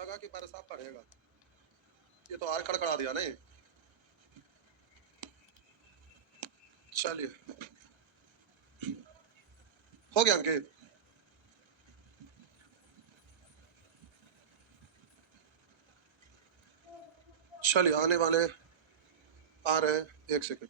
लगा कि बरसा पड़ेगा, ये तो और कड़कड़ा दिया नहीं। चलिए हो गया अंकित। चलिए आने वाले आ रहे हैं, एक सेकंड।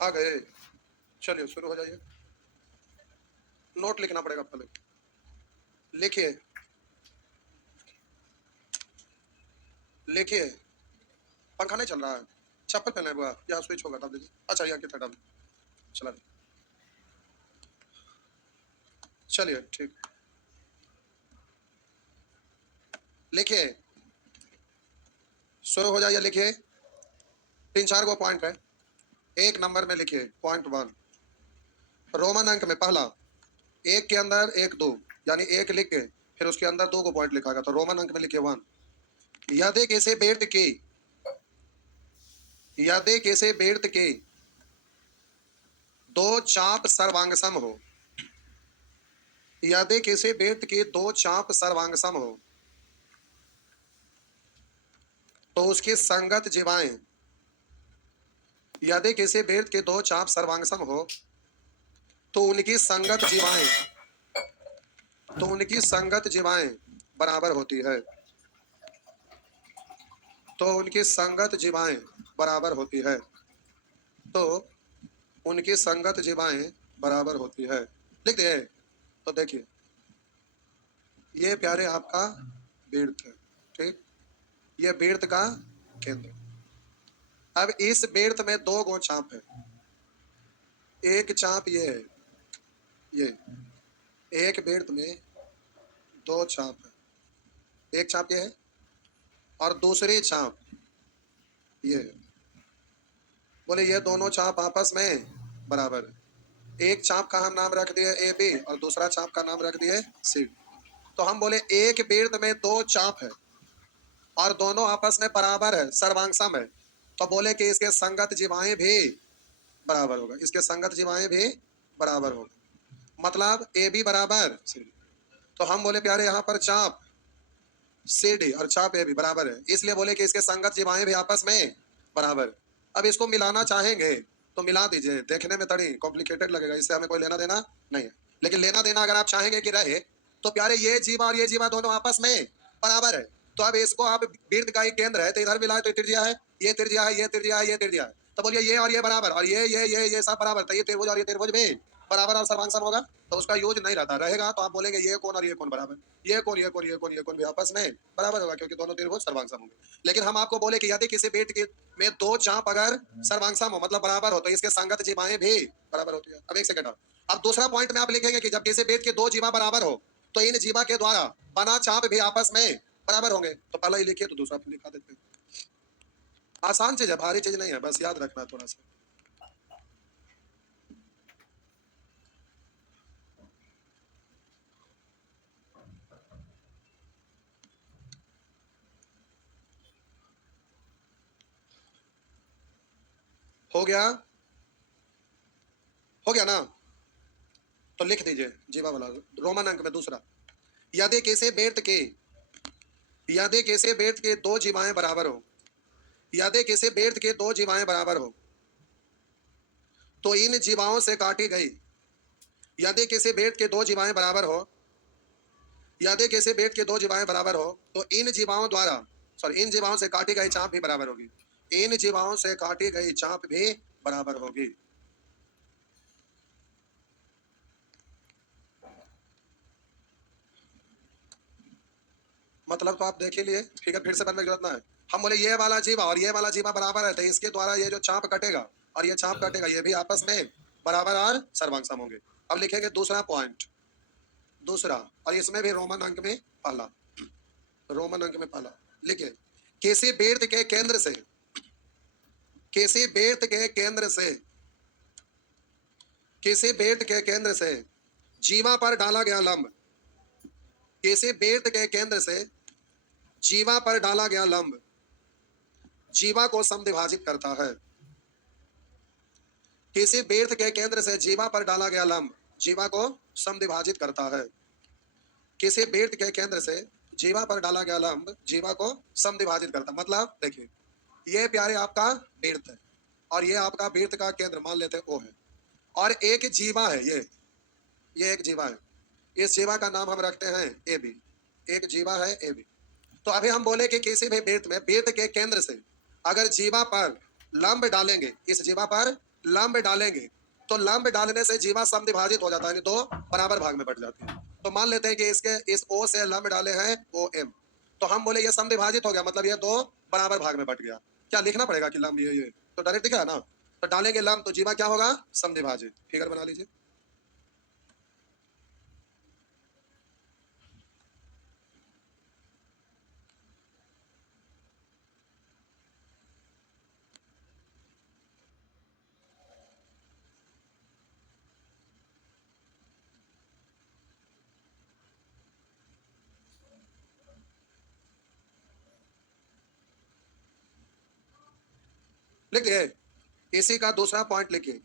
आ गए, चलिए शुरू हो जाइए। नोट लिखना पड़ेगा पहले, लिखिए लिखिए। पंखा नहीं चल रहा है, चप्पल पहने हुआ या स्विच होगा डाल दीजिए। अच्छा यहाँ कितना डाल, चला चलिए ठीक। लिखिए, शुरू हो जाइए। लिखिए, 3-4 गो पॉइंट है। एक नंबर में लिखिए पॉइंट 1, रोमन अंक में पहला, एक के अंदर एक दो, यानी एक लिख के फिर उसके अंदर 2 को पॉइंट लिखा गया, तो रोमन अंक में लिखिए 1। यदि किसी बेर्त की, यदि किसी बेर्त की 2 चाप सर्वांगसम हो, यदि किसी बेर्त की 2 चाप सर्वांगसम हो, तो उसकी संगत जीवाएं, यदि किसी बेर्त के 2 चाप सर्वांगसम हो, तो उनकी संगत जीवाएं, तो उनकी संगत जीवाएं बराबर होती है, तो उनकी संगत जीवाएं बराबर होती है, तो उनकी संगत जीवाएं बराबर होती है। लिख दिए। तो देखिए ये प्यारे आपका बेर्त है, ठीक, ये बेर्त का केंद्र। अब इस बेर्त में 2 गो चाप है, एक चाप ये है, ये एक बेर्त में 2 चाप है, एक चाप ये है और दूसरी चाप ये है। बोले ये दोनों चाप आपस में बराबर है। एक चाप का हम नाम रख दिए ए बी और दूसरा चाप का नाम रख दिए सी। तो हम बोले एक बेर्त में 2 चाप है और दोनों आपस में बराबर है, सर्वांगसम है, तो बोले कि इसके संगत जीवाएं भी बराबर होगा, इसके संगत जीवाएं भी बराबर होगा, मतलब ए बी बराबर सी डी। तो हम बोले प्यारे यहाँ पर चाप सी डी और चाप ए बी बराबर है, इसलिए बोले कि इसके संगत जीवाएं भी आपस में बराबर। अब इसको मिलाना चाहेंगे तो मिला दीजिए, देखने में थोड़ी कॉम्प्लिकेटेड लगेगा, इससे हमें कोई लेना देना नहीं है, लेकिन लेना देना अगर आप चाहेंगे कि रहे तो प्यारे ये जीवा और ये जीवा दोनों आपस में बराबर है। तो अब इसको आप वृत्त का ही केंद्र है, तो इधर मिलाए तो त्रिज्या है, ये त्रिज्या है, ये त्रिज्या है, ये त्रिज्या है, तो बोलिए ये और ये बराबर और ये सब बराबर, तो ये त्रिभुज और ये त्रिभुज भी बराबर और सर्वांगसम होगा, तो उसका यूज नहीं रहता, रहेगा तो आप बोलेंगे ये कौन और ये कौन बराबर, ये कौन ये कौन ये कौन ये कौन भी आपस में बराबर होगा, क्योंकि दोनों त्रिभुज सर्वांगसम होंगे। लेकिन हम आपको बोले कि यदि किसी बेट के में 2 चाप अगर सर्वांगसम हो, मतलब बराबर हो, तो इसके संगत जीवाएं भी बराबर होती है। अब एक सेकंड, अब दूसरा पॉइंट में आप लिखेंगे कि जब किसी बेट के 2 जीवा बराबर हो, तो इन जीवा के द्वारा बना चाप भी आपस में बराबर होंगे। तो पहला ही लिखिए तो दूसरा लिखा देते हैं। आसान चीज है, भारी चीज नहीं है, बस याद रखना थोड़ा सा। हो गया, हो गया ना, तो लिख दीजिए जीवा वाला रोमन अंक में दूसरा। यदि किसी बेर्त के, यदि किसी बेर्त के 2 जीवाएं बराबर हो, यदि किसी बेर्त के 2 जीवाएं बराबर हो, तो इन जीवाओं से काटी गई, यदि किसी बेर्त के 2 जीवाएं बराबर हो, यदि किसी बेर्त के 2 जीवाएं बराबर हो, तो इन जीवाओं द्वारा, सॉरी, इन जीवाओं से काटी गई चाप भी बराबर होगी। इन जीवाओं से काटी गई चाप भी बराबर होगी। मतलब तो आप देख ही लिए, फिगर फिर से बनने की जरूरत ना है। हम बोले ये वाला जीवा और ये वाला जीवा बराबर है, तो इसके द्वारा ये जो चाप कटेगा और ये चाप कटेगा, ये भी आपस में बराबर और सर्वांग होंगे। अब लिखेंगे दूसरा पॉइंट, दूसरा, और इसमें भी रोमन अंक में पहला, रोमन अंक में पहला लिखिए। किसी वृत्त के केंद्र से, किसी वृत्त के केंद्र से, किसी वृत्त के केंद्र से जीवा पर डाला गया लंब, किसी वृत्त के केंद्र से जीवा पर डाला गया लंब जीवा को समद्विभाजित करता है। किसी वृत्त के केंद्र से जीवा पर डाला गया लंब जीवा को समद्विभाजित करता है। किसी वृत्त के केंद्र से जीवा पर डाला गया लंब जीवा को समद्विभाजित करता, मतलब देखिए, ये प्यारे आपका वृत्त है और ये आपका वृत्त का केंद्र मान लेते हैं ओ है, और एक जीवा है, ये एक जीवा है। इस जीवा का नाम हम रखते हैं ए बी, एक जीवा है ए बी। तो अभी हम बोले कि किसी भी वृत्त में वृत्त के केंद्र से अगर जीवा पर लंब डालेंगे, इस जीवा पर लंब डालेंगे, तो लंब डालने से जीवा समद्विभाजित हो जाता है, दो बराबर भाग में बट जाती है। तो मान लेते हैं कि इसके इस ओ से लंब डाले हैं ओ एम, तो हम बोले ये समद्विभाजित हो गया, मतलब ये दो बराबर भाग में बट गया। क्या लिखना पड़ेगा कि लंब ये तो डायरेक्ट दिख रहा है ना, तो डालेंगे लंब तो जीवा क्या होगा, समद्विभाजित। फिगर बना लीजिए। लिखिए, इसी का दूसरा पॉइंट लिखिए।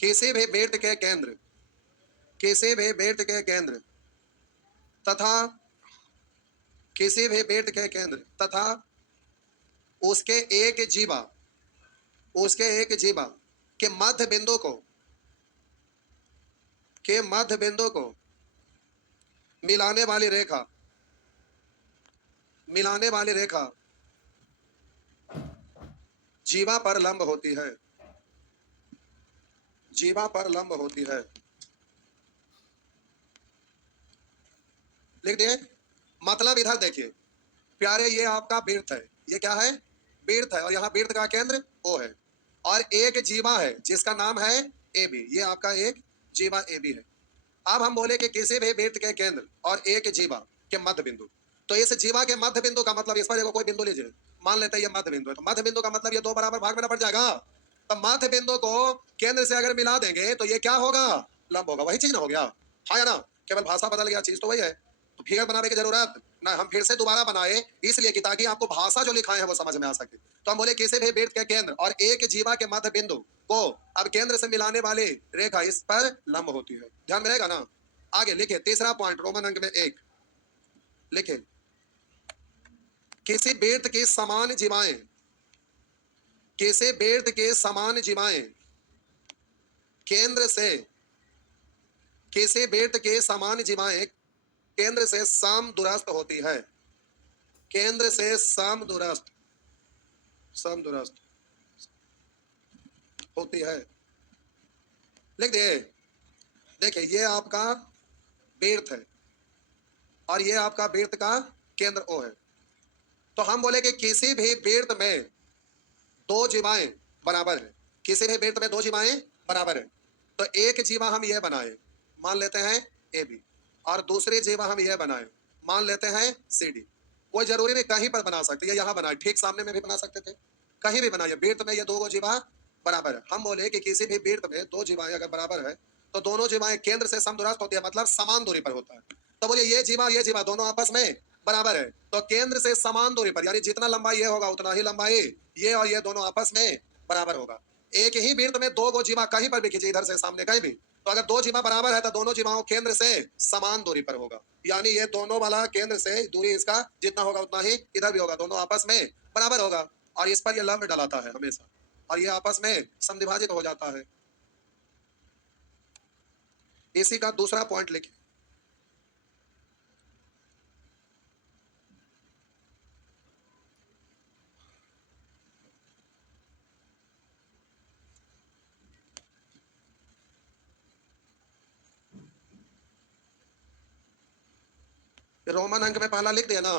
किसी भी वृत्त के केंद्र, किसी भी वृत्त के केंद्र तथा किसी भी वृत्त के केंद्र तथा उसके एक जीवा, उसके एक जीवा के मध्य बिंदु को, के मध्य बिंदु को मिलाने वाली रेखा, मिलाने वाली रेखा जीवा पर लंब होती है, जीवा पर लंब होती है। लिख दिए। मतलब इधर देखिए प्यारे, ये आपका वृत्त है, ये क्या है, वृत्त है, और यहाँ वृत्त का केंद्र ओ है, और एक जीवा है जिसका नाम है ए बी, ये आपका एक जीवा ए बी है। अब हम बोले कि किसी भी वृत्त के केंद्र और एक जीवा के मध्य बिंदु, तो इस जीवा के मध्य बिंदु का मतलब, इस पर कोई बिंदु लीजिए, मान लेते हैं ये मध्य बिंदु है, तो मध्य बिंदु का मतलब ये दो बराबर भाग में ना पड़ जाएगा, तो मध्य बिंदु को केंद्र से अगर मिला देंगे तो ये क्या होगा, लंब होगा। वही चीज ना हो गया, हाँ या ना, केवल भाषा बदल गया, चीज तो वही है। तो फिगर बनाने की जरूरत ना, हम फिर से दोबारा बनाए इसलिए कि ताकि आपको भाषा जो लिखा है वो समझ में आ सके। तो हम बोले किसी भी वृत्त के केंद्र और एक जीवा के मध्य बिंदु को अब केंद्र से मिलाने वाली रेखा इस पर लंब होती है। ध्यान में रहेगा ना। आगे लिखे तीसरा पॉइंट, रोमन अंक में एक लिखे। किसी वृत्त की समान जीवाएं, किसी वृत्त के समान जीवाएं केंद्र से, किसी वृत्त के समान जीवाएं केंद्र से समदूरस्थ होती है, केंद्र से समदूरस्थ, समदूरस्थ होती है। लिख दिए। देखिए ये आपका वृत्त है और ये आपका वृत्त का केंद्र ओ है। तो हम बोले कि किसी भी वृत्त में दो जीवाएं बराबर है, किसी भी वृत्त में दो जीवाएं बराबर है, तो एक जीवा हम यह बनाए, मान लेते हैं ए बी, और दूसरी जीवा हम यह बनाए, मान लेते हैं सी डी। कोई जरूरी नहीं कहीं पर बना सकते, यहाँ बनाए, ठीक सामने में भी बना सकते थे, कहीं भी बनाइए। वृत्त में ये दो जीवा बराबर है। हम बोले कि किसी भी वृत्त में दो जीवाएं अगर बराबर है तो दोनों जीवाएं केंद्र से समदूरस्थ होती है, मतलब समान दूरी पर होता है। तो बोलिए ये जीवा दोनों आपस में बराबर है, तो केंद्र से समान दूरी पर, यानी जितना लंबाई ये होगा उतना ही लंबाई ये और ये दोनों आपस में बराबर होगा। एक ही वृत्त में दो गो जीवा कहीं पर भी खींचे, इधर से सामने कहीं भी, तो अगर दो जीवा बराबर है तो दोनों जीवाओं केंद्र से समान दूरी पर होगा, यानी ये दोनों वाला केंद्र से दूरी इसका जितना होगा उतना ही इधर भी होगा, दोनों आपस में बराबर होगा, और इस पर ये लंब डलाता है हमेशा, और ये आपस में समद्विभाजित हो जाता है। इसी का दूसरा पॉइंट लिखिए। रोमन अंक में पहला लिख दिया ना।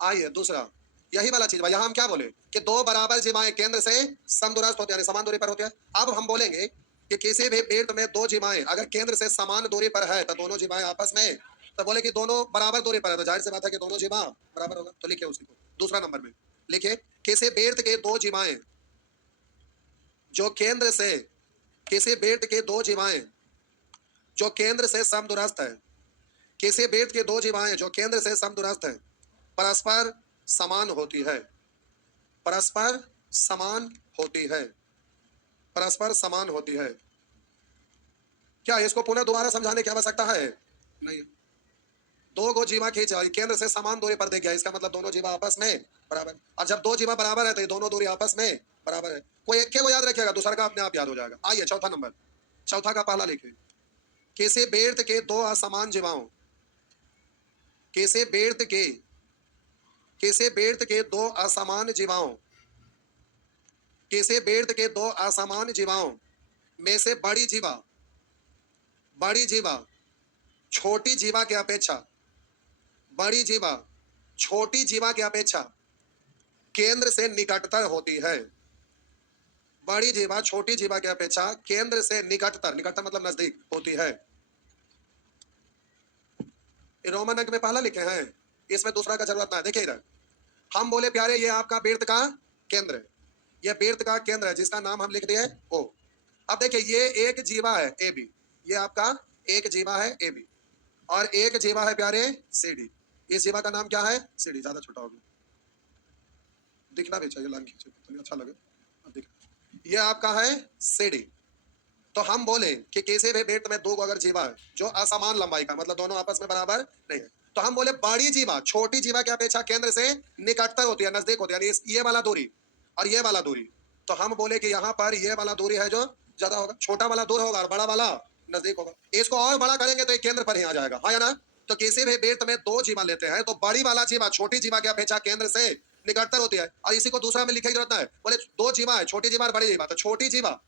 आइए दूसरा, यही वाला चीज भाई, यहाँ हम क्या बोले कि दो बराबर जीवाएं केंद्र से समदूरस्थ होती है, यानी समान दूरी पर होती है। अब हम बोलेंगे कि किसी भी वृत्त में दो जीवाएं अगर केंद्र से समान दूरी पर है तो दोनों जीवाएं आपस में, तो बोले कि दोनों बराबर दूरी पर है, तो जाहिर सी बात है कि दोनों जीवा बराबर होगा। तो लिखिए उसी को दूसरा नंबर में, लिखिए किसी वृत्त के दो जीवाएं जो केंद्र से, किसी वृत्त के दो जीवाएं जो केंद्र से समदूरस्थ है, किसी वृत्त के दो जीवाएं जो केंद्र से समदूरस्थ है, परस्पर समान होती है, परस्पर समान होती है, परस्पर समान होती है। क्या इसको पुनः दोबारा समझाने की आवश्यकता है? नहीं। दो गो जीवा खींचा, केंद्र से समान दूरी पर देख गया, इसका मतलब दोनों जीवा आपस में बराबर। और जब दो जीवा बराबर है तो ये दोनों दूरी आपस में बराबर है। कोई एक को याद रखिएगा, दूसरा का अपने आप याद हो जाएगा। आइए चौथा नंबर, चौथा का पहला लिखिए, किसी वृत्त के दो असमान जीवाओं, किसी वृत्त के, किसी वृत्त के दो असमान जीवाओं, किसी वृत्त के दो असमान जीवाओं में से बड़ी जीवा, बड़ी जीवा छोटी जीवा की अपेक्षा, बड़ी जीवा छोटी जीवा की अपेक्षा केंद्र से निकटतर होती है। बड़ी जीवा छोटी जीवा की अपेक्षा केंद्र से निकटतर, निकटतर मतलब नजदीक होती है। रोमन अंक में पहला लिखे हैं, इसमें दूसरा का जरूरत ना है। देखिए इधर हम बोले प्यारे ये आपका वृत्त का केंद्र है, ये वृत्त का केंद्र है जिसका नाम हम लिख दिए ओ। अब देखिए ये एक जीवा है ए बी, ये आपका एक जीवा है ए बी, और एक जीवा है प्यारे सी डी। इस जीवा का नाम क्या है? C D. ज्यादा छोटा हो गया, दिखना भी चाहिए, लाइन खींचे तो अच्छा लगे। अब दिख, ये आपका है सी डी। तो हम बोले कि किसी भी वृत्त में दो अगर जीवा है जो असमान लंबाई का, मतलब दोनों आपस में बराबर नहीं है, तो हम बोले बड़ी जीवा छोटी जीवा की अपेक्षा केंद्र से निकटतर होती है, नजदीक होती है, यानी ये वाला दूरी और ये वाला दूरी। तो हम बोले कि यहाँ पर ये वाला दूरी है जो ज्यादा होगा, छोटा वाला दूर होगा और बड़ा वाला नजदीक होगा। इसको और बड़ा करेंगे तो ये केंद्र पर ही आ जाएगा, हाँ या ना? तो किसी भी वृत्त में दो जीवा लेते हैं तो बड़ी वाला जीवा छोटी जीवा की अपेक्षा केंद्र से निकटतर होती है। और इसी को दूसरा में लिखने की जरूरत है, बोले दो जीवा है, छोटी जीवा और बड़ी जीवा, तो छोटी जीवा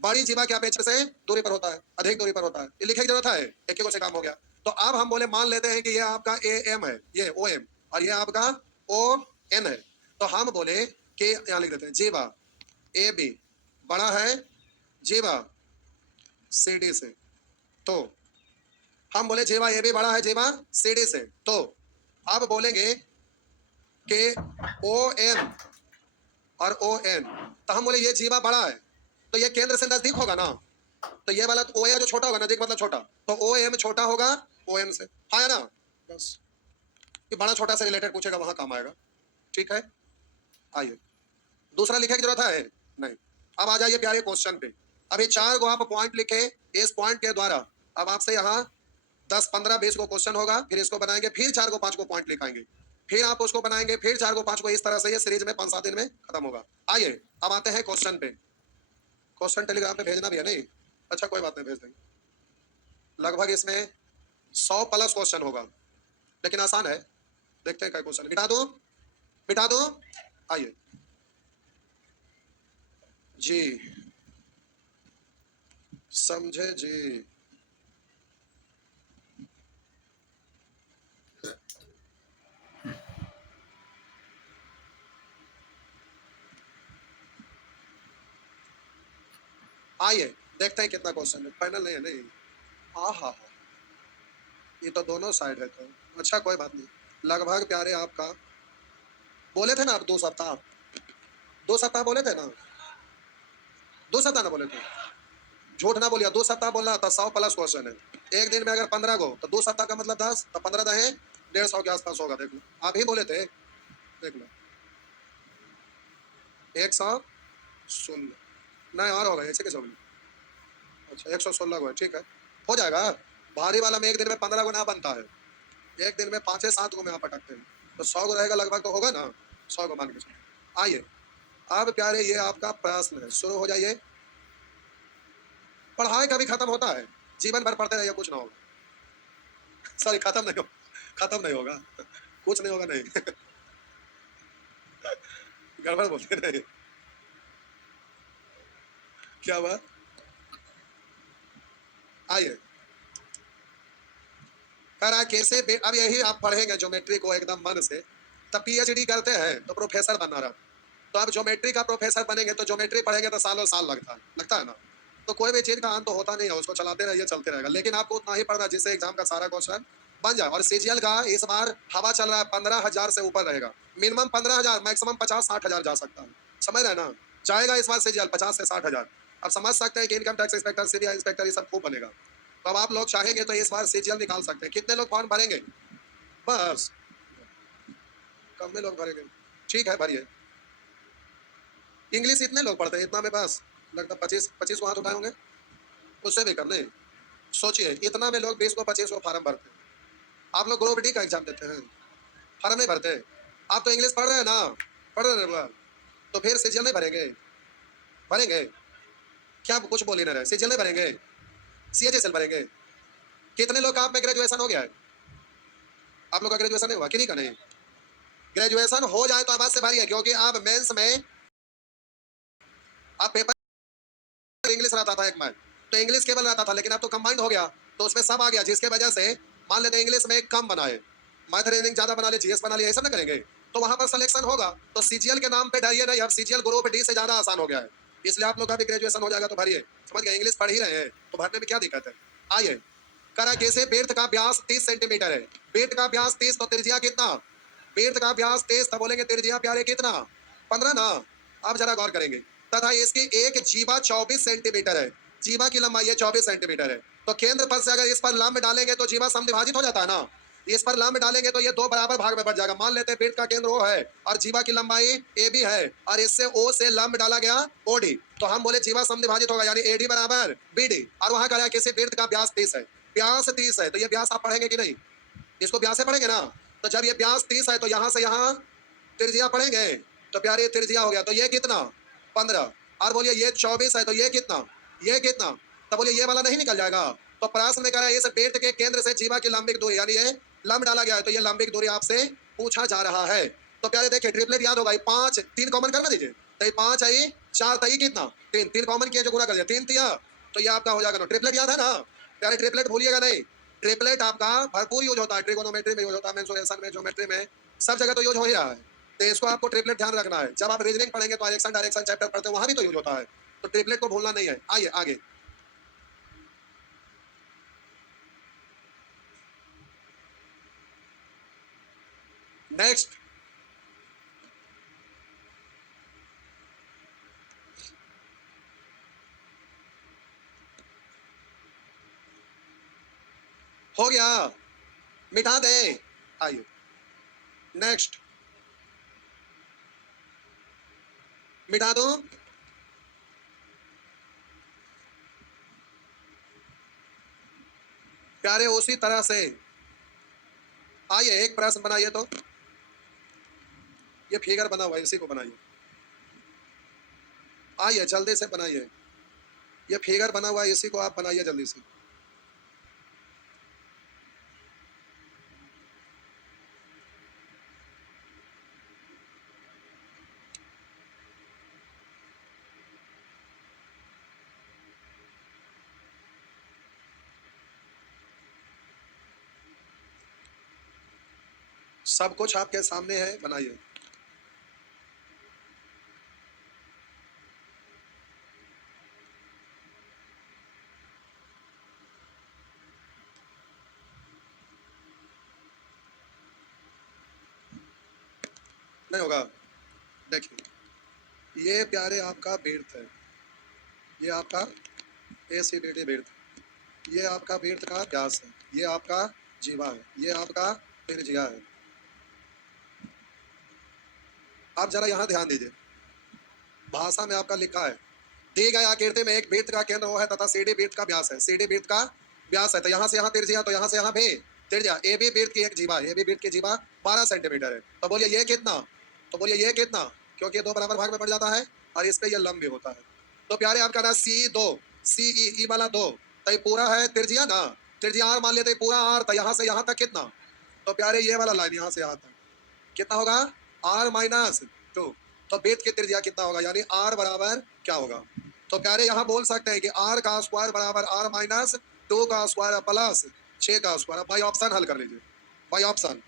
बड़ी जीवा की अपेक्षा से दूरी पर होता है, अधिक दूरी पर होता है। ये लिखने की जरूरत है, एक ही से काम हो गया। तो अब हम बोले मान लेते हैं कि ये आपका ए एम है, ये ओ एम, और ये आपका ओ एन है। तो हम बोले कि यहाँ लिख देते हैं जीवा ए बी बड़ा है जीवा सी डी से। तो हम बोले जीवा ए बी बड़ा है जीवा सी डी से। तो अब बोलेंगे कि ओ एम और ओ एन, तो हम बोले ये जीवा बड़ा है तो ये केंद्र से नजदीक होगा ना, तो ये वाला ओ ए जो छोटा होगा, नजदीक मतलब छोटा, तो ओ एम छोटा होगा ओ एम से, हाँ या ना? बस ये बड़ा छोटा से रिलेटेड पूछेगा वहां काम आएगा, ठीक है। आइए दूसरा लिखने की जरूरत है नहीं। अब आ जाइए प्यारे क्वेश्चन पे। अभी चार को आप पॉइंट लिखे, इस पॉइंट के द्वारा अब आपसे यहाँ 10 15 20 को क्वेश्चन होगा, फिर इसको बनाएंगे, फिर चार को 5 को पॉइंट लिखाएंगे, फिर आप उसको बनाएंगे, फिर चार को 5 को, इस तरह से ये सीरीज में 5 7 दिन में खत्म होगा। आइए अब आते हैं क्वेश्चन पे। क्वेश्चन टेलीग्राम पे भेजना भी है नहीं? अच्छा कोई बात नहीं, भेज देंगे। लगभग इसमें 100 प्लस क्वेश्चन होगा, लेकिन आसान है। देखते हैं क्या क्वेश्चन, मिटा दूं, मिटा दूं? आइए जी, समझे जी। आइए देखते हैं कितना क्वेश्चन है, फाइनल नहीं है नहीं। हाँ हाँ हाँ, ये तो दोनों साइड है तो अच्छा कोई बात नहीं। लगभग प्यारे आपका बोले थे ना आप 2 सप्ताह, 2 सप्ताह बोले थे ना, 2 सप्ताह ना बोले थे, झूठ ना बोलिए, 2 सप्ताह बोलना था। 100 प्लस क्वेश्चन है, एक दिन में अगर 15 को, तो 2 सप्ताह का मतलब 10, तो 15 दहे 150 के आसपास होगा। देख लो, आप ही बोले थे, देख लो 116 नहीं और होगा, ऐसे कैसे होगा? अच्छा 116 को है, ठीक है, हो जाएगा। भारी वाला में एक दिन में 15 को ना बनता है, एक दिन में 5 से 7 को में आप अटकते हैं, तो 100 को रहेगा लगभग, तो होगा ना 100 को मान के चलो। आइए अब प्यारे ये आपका प्रश्न है, शुरू हो जाइए। पढ़ाई कभी खत्म होता है? जीवन भर पढ़ते रहिए, कुछ ना होगा। सॉरी खत्म नहीं हो, खत्म नहीं होगा, कुछ नहीं होगा नहीं। गड़बड़ बोलते नहीं, क्या बात। आइए कह रहा है कैसे अब यही आप पढ़ेंगे ज्योमेट्री को एकदम मन से, तब पीएचडी करते हैं तो प्रोफेसर बनना रहा। तो अब ज्योमेट्री का प्रोफेसर बनेंगे तो ज्योमेट्री पढ़ेंगे तो सालों साल लगता है ना। तो कोई भी चीज का अंत तो होता नहीं है, उसको चलाते रहिए, चलते रहेगा, लेकिन आपको उतना ही पढ़ना जिससे एग्जाम का सारा क्वेश्चन बन जाए। और सीजीएल का इस बार हवा चल रहा है 15,000 से ऊपर रहेगा, मिनिमम 15,000, मैक्सिमम 50-60,000 जा सकता है, समझ रहे हैं ना। जाएगा इस बार सीजीएल 50 से 60,000। अब समझ सकते हैं कि income tax inspector, CBI inspector, ये सब खूब बनेगा। तो अब आप लोग चाहेंगे तो इस बार सीजीएल निकाल सकते हैं। कितने लोग फॉर्म भरेंगे? बस कम में लोग भरेंगे, ठीक है भरिए। इंग्लिश इतने लोग पढ़ते हैं, इतना में बस लगता 25 को हाथ उठाए होंगे, उससे भी कम नहीं। सोचिए इतना में लोग 20 को 25 को फार्म भरते हैं। आप लोग ग्रुप डी का एग्जाम देते हैं, फार्म नहीं भरते। आप तो इंग्लिश पढ़ रहे हैं ना, पढ़ रहे हैं, तो फिर सीजीएल नहीं भरेंगे? भरेंगे क्या? कुछ बोल ही नहीं रहे, सीजीएल नहीं भरेंगे, सीएचएसएल भरेंगे। कितने लोग का आप में ग्रेजुएशन हो गया है? आप लोग का ग्रेजुएशन नहीं हुआ? किन्हीं का नहीं। ग्रेजुएशन हो जाए तो आवाज से भरिए, क्योंकि आप मेंस में आप पेपर इंग्लिश रहता था एक में, तो इंग्लिश केवल रहता था, लेकिन अब तो कंबाइंड हो गया, तो उसमें सब आ गया, जिसके वजह से मान लेते हैं इंग्लिश में कम बनाए, मैथ रीजनिंग ज्यादा बना ले, जीएस बना लिया, ऐसा ना करेंगे तो वहां पर सिलेक्शन होगा। तो सीजीएल के नाम पे डरिए नहीं, अब सीजीएल ग्रुप डी से ज्यादा आसान हो गया है, इसलिए आप लोग का भी ग्रेजुएशन हो जाएगा तो भरिए। समझ गए? इंग्लिश पढ़ ही रहे हैं तो भरने में क्या दिक्कत है। आइए, करा कैसे? बेर्थ का व्यास 30 सेंटीमीटर है। बेर्थ का व्यास 30, तो त्रिज्या कितना? बेर्थ का व्यास 30, तब बोलेंगे त्रिज्या प्यारे कितना? 15 ना। अब जरा गौर करेंगे, तथा इसकी एक जीवा 24 सेंटीमीटर है। जीवा की लंबाई है 24 सेंटीमीटर है। तो केंद्र पर से अगर इस पर लंब डालेंगे तो जीवा समविभाजित हो जाता है ना। इस पर लंब डालेंगे तो ये दो बराबर भाग में बढ़ जाएगा। मान लेते हैं बेर्थ का केंद्र ओ है और जीवा की लंबाई ए बी है, और इससे ओ से लंब डाला गया ओडी, तो हम बोले जीवा समविभाजित होगा, यानी एडी बराबर बीडी। और वहां कह रहा है किसी बेर्थ का व्यास 30 है। व्यास 30 है तो ये व्यास आप पढ़ेंगे कि नहीं? इसको व्यास से पढ़ेंगे ना। तो जब ये व्यास 30 है तो यहां से यहां त्रिज्या पढ़ेंगे, तो प्यारे त्रिज्या हो गया, तो ये कितना? 15। और बोलिए ये 24 है तो ये कितना? ये कितना? तो बोलिए ये वाला नहीं निकल जाएगा। तो प्रश्न में कह रहा है इस बेर्थ के केंद्र से जीवा की लंबिक दूरी, यानी ये लंब डाला गया है, तो ये लंबिक दूरी आपसे पूछा जा रहा है। तो प्यारे देखिए ट्रिपलेट याद होगा, 5 3 कॉमन करना दीजिए, तो ये 5 आई 4 तई कितना? 3 3 कॉमन किया जो गुणा कर दिया 3 तिया, तो ये आपका हो जाएगा ना। ट्रिपलेट याद है ना प्यारे? ट्रिपलेट भूलिएगा नहीं। ट्रिपलेट आपका भरपूर यूज होता है, ट्रिगोनोमेट्री में यूज होता है, मेंसुरेशन में, ज्योमेट्री में, सब जगह तो यूज हो ही रहा है। तो इसको आपको ट्रिपलेट ध्यान रखना है। जब आप रीजनिंग पढ़ेंगे तो डायरेक्शन डायरेक्शन चैप्टर पढ़ते हैं, वहां भी तो यूज होता है, तो ट्रिपलेट को भूलना नहीं है। आइए आगे, नेक्स्ट। हो गया, मिटा दे। आइए नेक्स्ट, मिटा दो। प्यारे उसी तरह से आइए एक प्रश्न बनाइए, तो ये फिगर बना हुआ है, इसी को बनाइए। आइए जल्दी से बनाइए, ये फिगर बना हुआ है, इसी को आप बनाइए जल्दी से। सब कुछ आपके सामने है, बनाइए। नहीं होगा, देखिए ये प्यारे आपका बेर्थ है, ये आपका एसिडिटी बेर्थ, ये आपका बेर्थ का व्यास है, ये आपका जीवा है, ये आपका त्रिज्या है। आप जरा यहाँ ध्यान दीजिए, भाषा में आपका लिखा है दी गई आकृति में एक बेर्थ का केंद्र वो है तथा सीडी बेर्थ का व्यास है। सीडी बेर्थ का व्यास है, तो यहाँ से यहाँ त्रिज्या, तो यहाँ से यहाँ भी त्रिज्या। ए बी बेर्थ की एक जीवा, ए बी बेर्थ की जीवा 12 सेंटीमीटर है। तो बोलिए ये कितना? तो बोलिए ये कितना? क्योंकि ये दो बराबर भाग में बढ़ जाता है और इस पे ये लंब भी होता है। तो प्यारे आपका ना सी 2, सी ई वाला 2, तो ये पूरा है त्रिज्या ना। त्रिज्या आर मान लेते हैं, पूरा आर, तो यहाँ से यहाँ तक कितना? तो प्यारे ये वाला लाइन यहाँ से यहाँ तक कितना होगा? R minus 2। तो बेर्थ की त्रिज्या कितना होगा, यानी आर बराबर क्या होगा? तो प्यारे यहाँ बोल सकते हैं कि आर का स्क्वायर बराबर आर माइनस 2 का स्क्वायर प्लस 6 का स्क्वायर। अब बाई ऑप्शन हल कर लीजिए, बाई ऑप्शन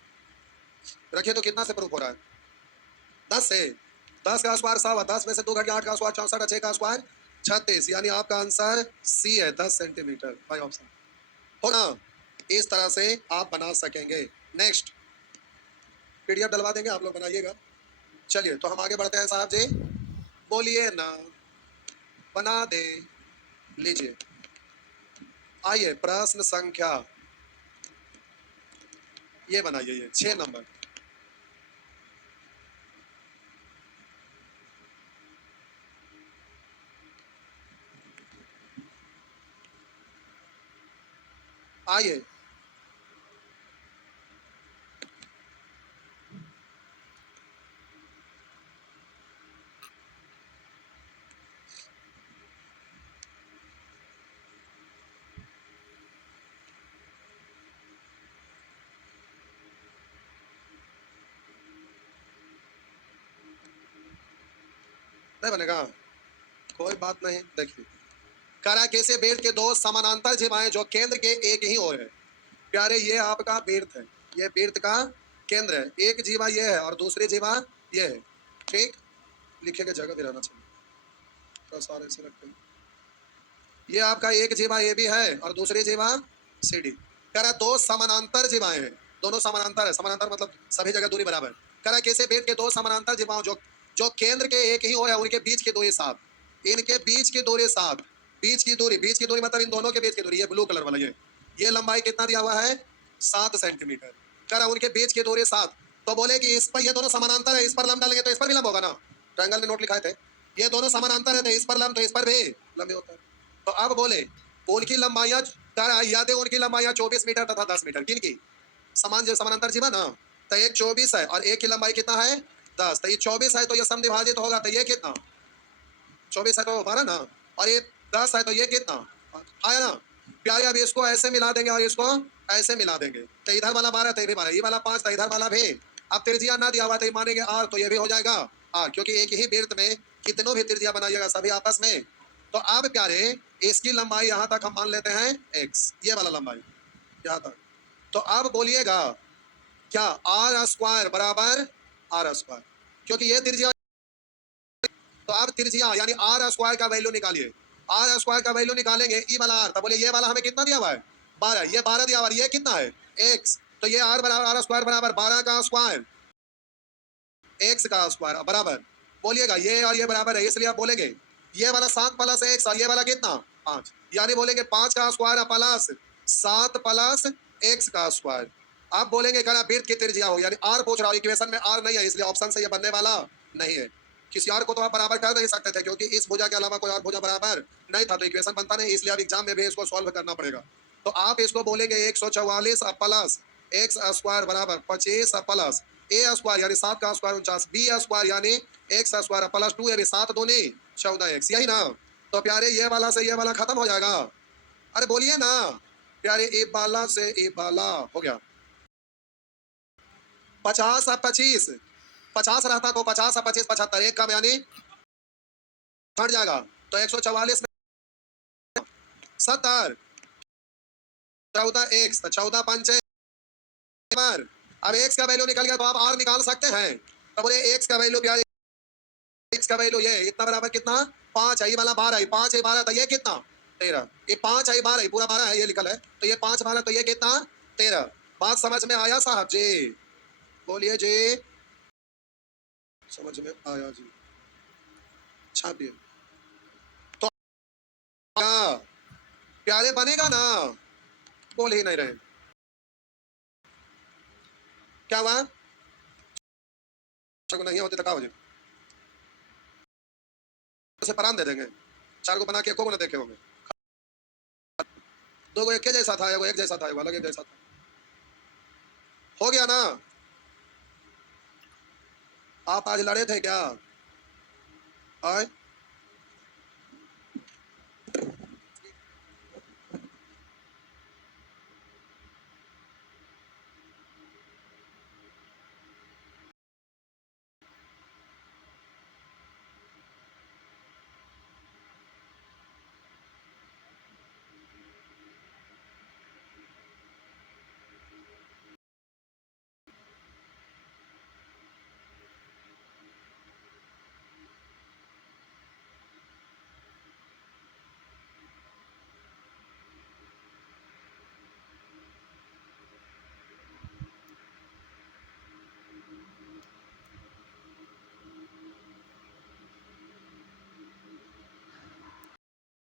रखिए तो कितना से प्रूफ हो रहा है? 10 से। 10 का स्क्वायर 100, 10 में से 2 घट गया, 8 का स्क्वायर 64, 6 का स्क्वायर 36, यानी आपका आंसर सी है, 10 सेंटीमीटर बाई ऑप्शन। हो ना? इस तरह से आप बना सकेंगे। नेक्स्ट पीडीएफ डलवा देंगे, आप लोग बनाइएगा। चलिए तो हम आगे बढ़ते हैं साहब जी, बोलिए ना, बना दे लीजिए। आइए प्रश्न संख्या ये बनाइए, ये 6 नंबर। आइए नहीं बनेगा, कोई बात नहीं। देखिए करा कैसे बेट के दो समानांतर जिवाएं जो केंद्र के एक ही ओर है। प्यारे ये आपका बेर्थ है, ये बेर्थ का केंद्र है। एक जीवा ये है और दूसरी जीवा ये है। ठीक, लिखे के जगह भी रहना चाहिए, तो सारे से रखते हैं। ये आपका एक जीवा ए भी है और दूसरी जीवा सी डी। करा दो समानांतर जीवाएं हैं, दोनों समानांतर है। समानांतर मतलब सभी जगह दूरी बराबर। करा कैसे बेट के दो समानांतर जीवाओं जो जो केंद्र के एक ही ओर है, उनके बीच की दूरी 7। इनके बीच की दूरी 7। बीच की दूरी मतलब इन दोनों के बीच की दूरी, ये ब्लू कलर वाला ये लंबाई कितना दिया हुआ है? 7 सेंटीमीटर। करा उनके बीच की दूरी 7। तो बोले कि इस पर ये दोनों समानांतर है, इस पर लंब डालेंगे तो इस पर भी लंब होगा ना। ट्रायंगल में नोट लिखाए थे, ये दोनों समानांतर है तो इस पर लंब तो इस पर भी लंबे होता है। तो अब बोले उनकी लंबाइयां, करा यादें उनकी लंबाइयां 24 मीटर तथा 10 मीटर। किन की? समान जो समानांतर जीवा ना, तो एक 24 है और एक की लंबाई कितना है? 10। तो ये 24 है तो ये समद्विभाजित होगा, तो ये कितना? 24 है तो 12 ना, और ये 10 है तो ये कितना आया ना। प्यारे अब इसको ऐसे मिला देंगे और इसको ऐसे मिला देंगे, तो इधर वाला 12 तो ये भी 12, ये वाला 5 तो इधर वाला भी। अब त्रिज्या ना दिया हुआ तो ये मानेंगे आर, तो ये भी हो जाएगा आर, क्योंकि एक ही वृत्त में कितनों भी त्रिज्या बनाइएगा सभी आपस में। तो अब प्यारे इसकी लंबाई यहाँ तक हम मान लेते हैं x, ये वाला लंबाई यहाँ तक। तो अब बोलिएगा क्या आर स्क्वायर बराबर आर स्क्वायर, क्योंकि ये त्रिज्या। तो अब त्रिज्या यानी आर स्क्वायर का वैल्यू निकालिए। आर स्क्वायर का वैल्यू निकालेंगे, ई वाला आर, तो बोले ये वाला हमें कितना दिया हुआ है? 12। ये 12 दिया हुआ है, ये कितना है? x। तो ये आर बराबर आर स्क्वायर बराबर 12 का स्क्वायर x का स्क्वायर बराबर, बोलिएगा ये और ये बराबर है, इसलिए आप बोलेंगे ये वाला 7 प्लस x और ये वाला कितना? 5, यानी बोलेंगे 5 का स्क्वायर प्लस 7 प्लस x का स्क्वायर। आप बोलेंगे करा वृत्त की त्रिज्या हो, यानी आर पूछ रहा हूं, इक्वेशन में आर नहीं है इसलिए ऑप्शन से ये बनने वाला नहीं है। किसी और को तो आप बराबर कर नहीं सकते थे, क्योंकि इस भुजा के अलावा कोई और भुजा बराबर नहीं था, तो इक्वेशन बनता नहीं, इसलिए अब एग्जाम में भी इसको सॉल्व करना पड़ेगा। तो आप इसको बोलेंगे 144 प्लस एक्स स्क्वायर बराबर 25 प्लस ए स्क्वायर यानी 7 का स्क्वायर 49, बी स्क्वायर यानी एक्स स्क्वायर प्लस 2 ए 7 दूनी 14x, यही ना। तो प्यारे ये वाला से ये वाला खत्म हो जाएगा। अरे बोलिए ना प्यारे, ए बाला से ए बाला हो गया। 50 और 25, 50 रहता तो 50 और 25 75, एक कम यानी हट जाएगा, तो 144 में 70, 14 एक्स, तो 14 पंचे। अब एक्स का वैल्यू निकल गया तो आप आर निकाल सकते हैं। तो बोले एक्स का वैल्यू क्या है? एक्स का वैल्यू ये इतना बराबर कितना? 5 है, ये वाला 12 है, 5 है 12, तो ये कितना? 13। ये 5 है 12 है, पूरा 12 है ये लिखल है, तो ये 5 12 तो ये कितना? 13। बात समझ में आया साहब जी? बोलिए जी, समझ में आया जी? छापिए तो प्यारे बनेगा ना, बोल ही नहीं रहे। क्या हुआ? नहीं होते तो क्या हो जाए, उसे परान दे देंगे। 4 को बना के एको को ना देखे होंगे, 2 को एक के जैसा था, एगो एक जैसा था, एगो अलग एक जैसा था। हो गया ना? आप आज लड़े थे क्या? आए